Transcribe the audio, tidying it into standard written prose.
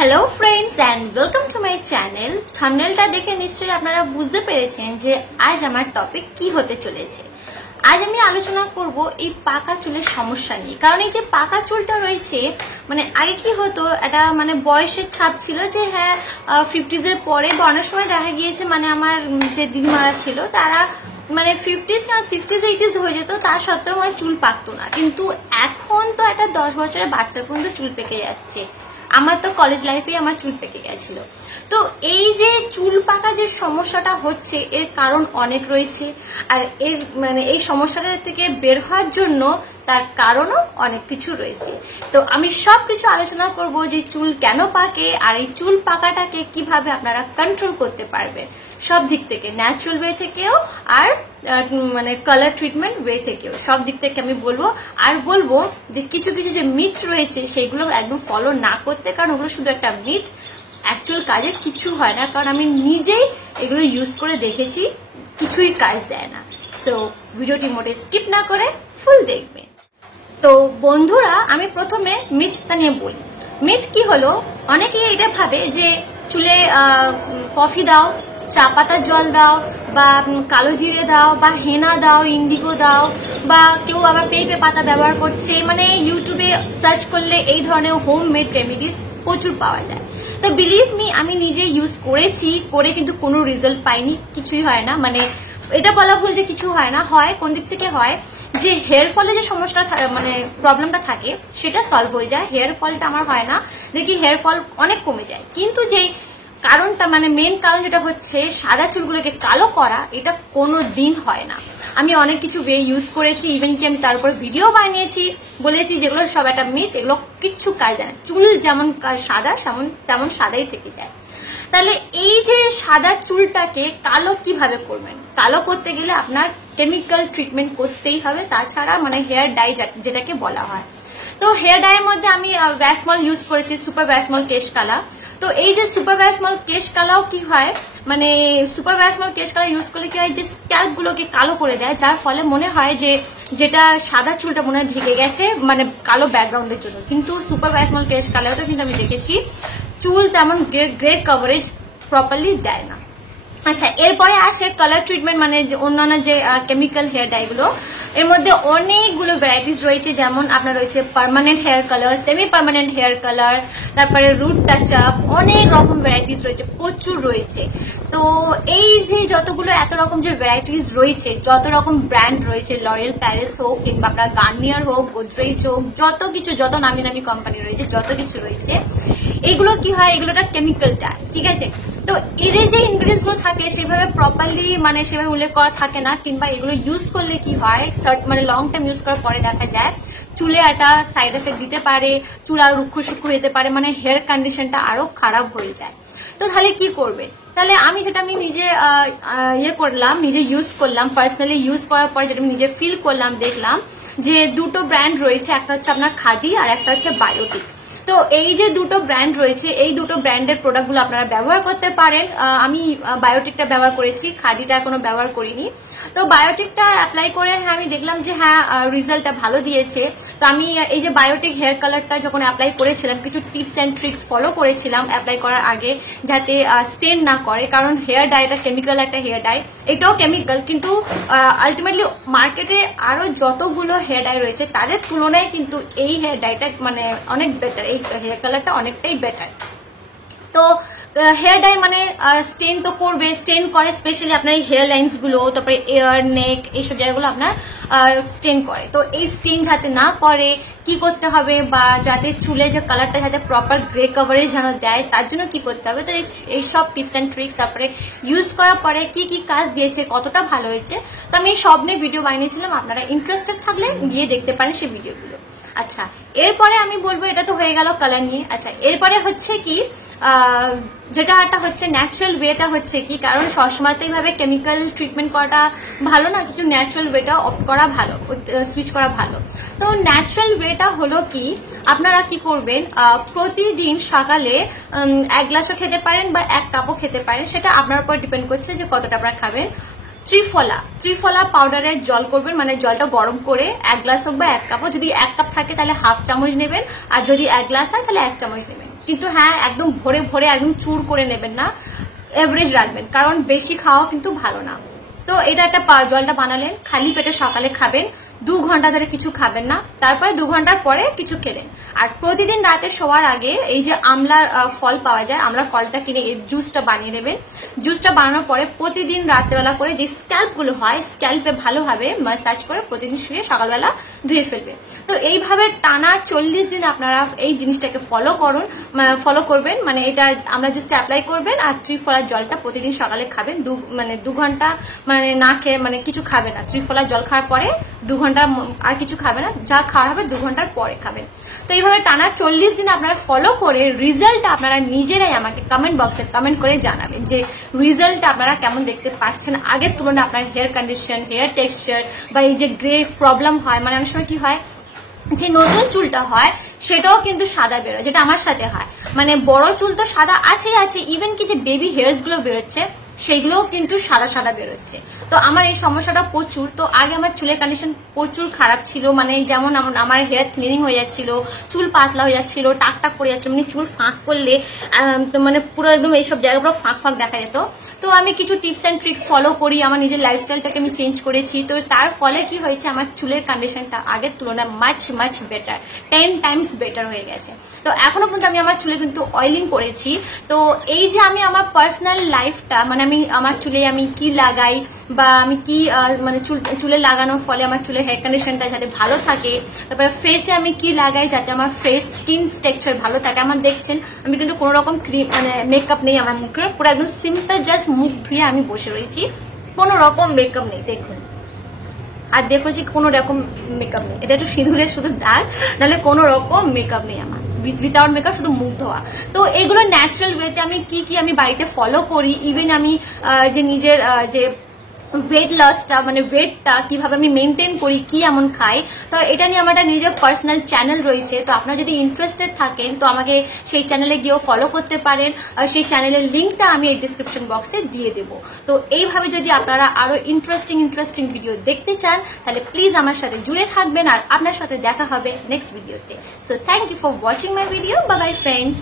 Hello friends and welcome to my channel. থাম্বনেলটা দেখে নিশ্চয়ই আপনারা বুঝতে পেরেছেন যে আজ আমার টপিক কি হতে চলেছে। আজ আমি আলোচনা করব এই পাকা চুলের সমস্যা নিয়ে। কারণ এই যে পাকা চুলটা রয়েছে মানে আগে কি হতো এটা মানে বয়সের ছাপ ছিল যে হ্যাঁ 50s এর পরে বা অনেক সময় দেখা গিয়েছে মানে আমার যে দিদিমারা ছিল তারা মানে 50s না 60s 80s হয়ে যেত, তার সত্ত্বেও আমার চুল পাকতো না। কিন্তু এখন তো একটা 10 বছরের বাচ্চা পর্যন্ত চুল পেকে যাচ্ছে। আমার তো কলেজ লাইফে আমার চুল পেকে গেছিল। তো এই যে চুল পাকা যে সমস্যাটা হচ্ছে এর কারণ অনেক রয়েছে, আর এর মানে এই সমস্যাটা থেকে বের হওয়ার জন্য তার কারণও অনেক কিছু রয়েছে। তো আমি সবকিছু আলোচনা করব যে চুল কেন পাকে আর এই চুল পাকাটাকে কিভাবে আপনারা কন্ট্রোল করতে পারবেন সব দিক থেকে, ন্যাচারাল ওয়ে থেকেও আর মানে কালার ট্রিটমেন্ট ওয়ে থেকেও, সব দিক থেকে আমি বলবো। আর বলবো যে কিছু কিছু যে মিথ রয়েছে সেগুলো একদম ফলো না করতে, কারণ ওগুলো শুধু একটা মিথ, অ্যাকচুয়াল কাজে কিছু হয় না। কারণ আমি নিজেই এগুলো ইউজ করে দেখেছি, কিছুই কাজ দেয় না। সো ভিডিওটি মোটে স্কিপ না করে ফুল দেখবে। তো বন্ধুরা আমি প্রথমে মিথটা নিয়ে বলি। মিথ কি হলো, অনেকেই এটা ভাবে যে চুলে কফি দাও, চা পাতার জল দাও, বা কালো জিরে দাও, বা হেনা দাও, ইন্ডিগো দাও, বা কেউ আবার পেঁপে পাতা ব্যবহার করছে। মানে ইউটিউবে সার্চ করলে এই ধরনের হোম মেড রেমেডিস প্রচুর পাওয়া যায়। তো বিলিভ মি আমি নিজে ইউজ করেছি, করে কিন্তু কোনো রেজাল্ট পাইনি, কিছুই হয় না। মানে এটা বলা ভুল যে কিছু হয় না, হয় কোন দিক থেকে হয় যে হেয়ার ফলে যে সমস্যাটা মানে প্রবলেমটা থাকে সেটা সলভ হয়ে যায়। হেয়ার ফলটা আমার হয় না, দেখি হেয়ার ফল অনেক কমে যায়। কিন্তু যে কারণটা মানে মেন কারণ যেটা হচ্ছে সাদা চুলগুলোকে কালো করা, এটা কোনো দিন হয় না। আমি অনেক কিছু ওয়ে ইউজ করেছি, ইভেন কি আমি তার উপর ভিডিও বানিয়েছি, বলেছি যেগুলো সব একটা মিথ, এগুলো কিচ্ছু কাজ দেয় না। চুল যেমন সাদা তেমন সাদাই থেকে যায়। তাহলে এই যে সাদা চুলটাকে কালো কিভাবে করবেন? কালো করতে গেলে আপনার কেমিক্যাল ট্রিটমেন্ট করতেই হবে, তাছাড়া মানে হেয়ার ডাই যেটাকে বলা হয়। তো হেয়ার ডাইয়ের মধ্যে আমি ভ্যাসমল ইউজ করেছি, সুপার ভ্যাসমল কেশ কালা। তো এই যে সুপার ভ্যাসমল কেশ কালাও কি হয়, মানে সুপার ভ্যাসমল কেশ কালা ইউজ করলে কি হয় যে স্ক্যাল্প গুলোকে কালো করে দেয়, যার ফলে মনে হয় যে যেটা সাদা চুলটা মনে হয় ঢেকে গেছে মানে কালো ব্যাকগ্রাউন্ডের জন্য। কিন্তু সুপার ভ্যাসমল কেশ কালাটা কিন্তু আমি দেখেছি চুল তেমন গ্রে কভারেজ প্রপারলি দেয় না। আচ্ছা, এরপরে আসে কালার ট্রিটমেন্ট, মানে অন্যান্য যে কেমিক্যাল হেয়ার ডাই গুলো। এর মধ্যে অনেকগুলো ভ্যারাইটিস রয়েছে, যেমন আপনার রয়েছে permanent hair colour, semi permanent hair colour, তারপরে রুট টাচ আপ, অনেক রকম ভ্যারাইটিস রয়েছে, প্রচুর রয়েছে। তো এই যে যতগুলো এত রকম যে ভ্যারাইটিস রয়েছে, যত রকম ব্র্যান্ড রয়েছে, লরিয়াল, প্যারিস হোক কিংবা আপনার গার্নিয়ার হোক, গোদরেজ হোক, যত কিছু যত নামি নামি কোম্পানি রয়েছে, যত কিছু রয়েছে, এগুলো কি হয়, এগুলোটা কেমিক্যালটা, ঠিক আছে। তো এদের যে ইনগ্রিডিয়েন্টস গুলো থাকে সেভাবে প্রপারলি মানে সেভাবে উল্লেখ করা থাকে না, কিংবা এগুলো ইউজ করলে কি হয় মানে লং টাইম ইউজ করার পরে দেখা যায় চুলে একটা সাইড এফেক্ট দিতে পারে, চুল আরো রুক্ষ সূক্ষ্ম হতে পারে, মানে হেয়ার কন্ডিশনটা আরো খারাপ হয়ে যায়। তো তাহলে কি করবে? তাহলে আমি যেটা আমি নিজে ইয়ে করলাম, নিজে ইউজ করলাম, পার্সোনালি ইউজ করার পরে যেটা আমি নিজে ফিল করলাম, দেখলাম যে দুটো ব্র্যান্ড রয়েছে, একটা হচ্ছে আপনার খাদি আর একটা হচ্ছে বায়োটিক। তো এই যে দুটো ব্র্যান্ড রয়েছে, এই দুটো ব্র্যান্ডের প্রোডাক্টগুলো আপনারা ব্যবহার করতে পারেন। আমি বায়োটিকটা ব্যবহার করেছি, খাদিটা এখনো ব্যবহার করিনি। তো বায়োটিকটা অ্যাপ্লাই করে হ্যাঁ আমি দেখলাম যে হ্যাঁ রেজাল্টটা ভালো দিয়েছে। তো আমি এই যে বায়োটিক হেয়ার কালারটা যখন অ্যাপ্লাই করেছিলাম, কিছু টিপস অ্যান্ড ট্রিক্স ফলো করেছিলাম অ্যাপ্লাই করার আগে, যাতে স্টেন না করে। কারণ হেয়ার ডাইটা কেমিক্যাল একটা হেয়ার ডাই, এটাও কেমিক্যাল, কিন্তু আলটিমেটলি মার্কেটে আরো যতগুলো হেয়ার ডাই রয়েছে তাদের তুলনায় কিন্তু এই হেয়ার ডাইটা মানে অনেক বেটার, এই হেয়ার কালারটা অনেকটাই বেটার। তো হেয়ার ডাই মানে স্টেন তো করবে, স্টেন করে স্পেশালি আপনার হেয়ার লাইন্স গুলো, তারপরে এয়ার, নেক, এইসব জায়গাগুলো আপনার স্টেন করে। তো এই স্টেন যাতে না করে কি করতে হবে, বা যাতে চুলে যে কালারটা যাতে প্রপার গ্রে কভারেজ যেন দেয়, তার জন্য কি করতে হবে। তো এই সব টিপস অ্যান্ড ট্রিক্স, তারপরে ইউজ করার পরে কি কি কাজ দিয়েছে, কতটা ভালো হয়েছে, তো আমি সব নিয়ে ভিডিও বানিয়েছিলাম। আপনারা ইন্টারেস্টেড থাকলে গিয়ে দেখতে পারেন সেই ভিডিওগুলো। আচ্ছা, এরপরে আমি বলবো, এটা তো হয়ে গেল কালার নিয়ে। আচ্ছা, এরপরে হচ্ছে কি যেটা একটা হচ্ছে ন্যাচারাল ওয়েটা হচ্ছে কি, কারণ সবসময় তো এইভাবে কেমিক্যাল ট্রিটমেন্ট করাটা ভালো না, কিছু ন্যাচারাল ওয়েটা অপ্ট করা ভালো, সুইচ করা ভালো। তো ন্যাচারাল ওয়েটা হলো কি, আপনারা কি করবেন, প্রতিদিন সকালে 1 গ্লাসও খেতে পারেন বা 1 কাপও খেতে পারেন, সেটা আপনার উপর ডিপেন্ড করছে যে কতটা আপনারা খাবেন। ত্রিফলা পাউডারের জল করবেন, মানে জলটা গরম করে 1 গ্লাস হোক বা 1 কাপ, যদি 1 কাপ থাকে তাহলে হাফ চামচ নেবেন, আর যদি 1 গ্লাস হয় তাহলে 1 চামচ নেবেন। কিন্তু হ্যাঁ, একদম ভরে ভরে একদম চুর করে নেবেন না, এভারেজ রাখবেন, কারণ বেশি খাওয়া কিন্তু ভালো না। তো এটা একটা জলটা বানালেন, খালি পেটে সকালে খাবেন, 2 ঘন্টা ধরে কিছু খাবেন না, তারপরে 2 ঘন্টার পরে কিছু খেলেন। আর প্রতিদিন রাতে শোয়ার আগে এই যে আমলার ফল পাওয়া যায়, আমলার ফলটা কিনে এই জুসটা বানিয়ে নেবেন। জুসটা বানানোর পরে প্রতিদিন রাতেবেলা করে যে স্ক্যাল্পগুলো হয়, স্ক্যাল্পে ভালোভাবে ম্যাসাজ করে প্রতিদিন শুয়ে সকালবেলা ধুয়ে ফেলবে। তো এইভাবে টানা 40 দিন আপনারা এই জিনিসটাকে ফলো করবেন, মানে এটা আমলা জুসটা অ্যাপ্লাই করবেন, আর ত্রিফলার জলটা প্রতিদিন সকালে খাবেন। 2 ঘন্টা মানে না খেয়ে, মানে কিছু খাবে না, ত্রিফলার জল খাওয়ার পরে 2 ঘন্টা আর কিছু খাবে না, যা খাওয়া হবে 2 ঘন্টার পরে খাবেন। তো এইভাবে টানা 40 দিন আপনারা ফলো করে রেজাল্ট আপনারা নিজেরাই আমাকে কমেন্ট বক্সে কমেন্ট করে জানাবেন যে রেজাল্ট আপনারা কেমন দেখতে পাচ্ছেন আগের তুলনায়। আপনার হেয়ার কন্ডিশন, হেয়ার টেক্সচার বা এই যে গ্রে প্রবলেম হয়, মানে অনেক সময় কি হয় যে নতুন চুলটা হয় সেটাও কিন্তু সাদা বেরোয়, যেটা আমার সাথে হয়। মানে বড় চুল তো সাদা আছে, ইভেন কি যে বেবি হেয়ার্স গুলো বেরোচ্ছে সেগুলোও কিন্তু সাদা সাদা বেরোচ্ছে। তো আমার এই সমস্যাটা প্রচুর। তো আগে আমার চুলের কন্ডিশন প্রচুর খারাপ ছিল, মানে যেমন আমার হেয়ার থিনিং হয়ে যাচ্ছিল, চুল পাতলা হয়ে যাচ্ছিল, টাক পড়ে যাচ্ছিল, মানে চুল ফাঁক করলে মানে পুরো একদম এইসব জায়গাগুলো ফাঁক দেখা যেত। তো আমি কিছু টিপস অ্যান্ড ট্রিক্স ফলো করি, আমার নিজের লাইফস্টাইলটাকে আমি চেঞ্জ করেছি। তো তার ফলে কি হয়েছে, আমার চুলের কন্ডিশনটা আগের তুলনায় মাচ বেটার, 10 টাইমস বেটার হয়ে গেছে। তো এখনো পর্যন্ত আমি আমার চুলে কিন্তু অয়েলিং করেছি। তো এই যে আমি আমার পার্সোনাল লাইফটা, মানে আমি আমার চুলে আমি কি লাগাই বা আমি কি মানে চুলে লাগানোর ফলে আমার চুলের হেয়ার কন্ডিশনটা যাতে ভালো থাকে, তারপরে ফেসে আমি কি লাগাই যাতে আমার ফেস স্কিন টেক্সচার ভালো থাকে। আমার দেখছেন আমি কিন্তু কোনো রকম ক্রিম মানে মেকআপ নেই আমার মুখে, পুরো একদম সিম্পল জাস্ট মুখ ধুয়ে আমি বসে রয়েছি, কোনো রকম মেকআপ নেই, দেখুন। আর দেখছি কোনো রকম মেকআপ নেই, এটা একটু সিঁদুরের শুধু দাগ, নাহলে কোনো রকম মেকআপ নেই আমার, উইথাউট মেকআপ, শুধু মুখ ধোয়া। তো এগুলো ন্যাচারাল ওয়েতে আমি কি আমি বাড়িতে ফলো করি, ইভেন আমি যে নিজের যে ওয়েট লসটা, মানে ওয়েটটা কিভাবে আমি মেনটেন করি, কি এমন খাই, তো এটা নিয়ে আমার একটা নিজের পার্সোনাল চ্যানেল রয়েছে। তো আপনারা যদি ইন্টারেস্টেড থাকেন তো আমাকে সেই চ্যানেলে গিয়েও ফলো করতে পারেন, আর সেই চ্যানেলের লিঙ্কটা আমি এই ডিসক্রিপশন বক্সে দিয়ে দেবো। তো এইভাবে যদি আপনারা আরো ইন্টারেস্টিং ভিডিও দেখতে চান তাহলে প্লিজ আমার সাথে জুড়ে থাকবেন, আর আপনার সাথে দেখা হবে নেক্সট ভিডিওতে। So thank you for watching my video. Bye bye friends.